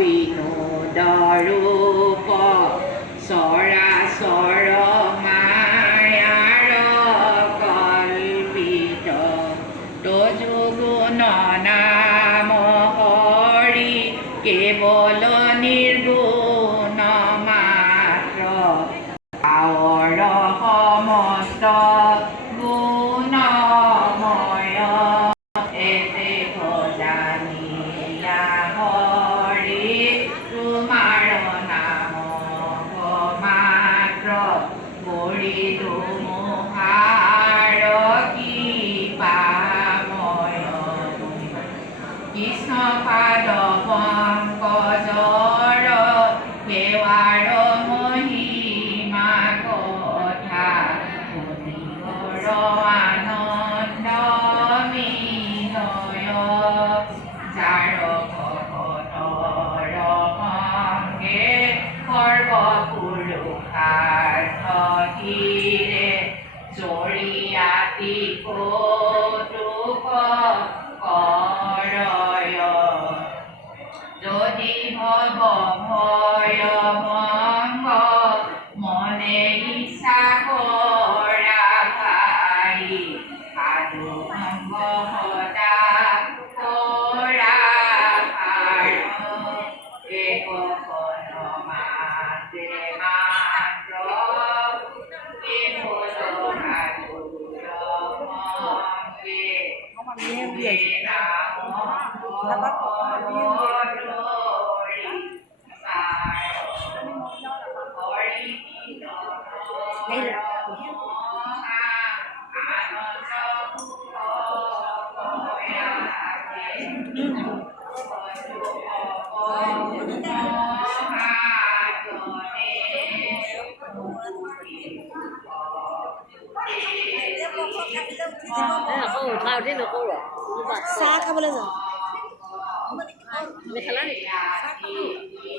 বিনোদৰূপ চৰাচৰ মায়াৰ কল্পিত তজুগুণ নাম হৰি কেৱল নিৰ্গুণ মাত্ৰ আৱৰ সমস্ত গুণময় এতে জানিয়া হৰি তোমাৰ নাম মাত্ৰ কৰি তুমহাৰ কৃপাময় কৃষ্ণ পাদ পংকজৰ সেৱাৰ মহিমা কথা শুনিবৰ আনন্দ বিনয় যাৰ ভকতৰ সংগে সৰ্বপুৰুষাৰ্থ ধীৰে জৰিয়াতি কৌতুক কৰয় যদি ভৱ ভয় ভংগ মনে ইচ্ছা কৰা ভাই সাধু ভংগ সদা কৰা ভাৰ এক মাতে মাত্ৰ কেৱল সাধুৰ মংগে চাহ খাবলৈ যাওঁ মেখেলা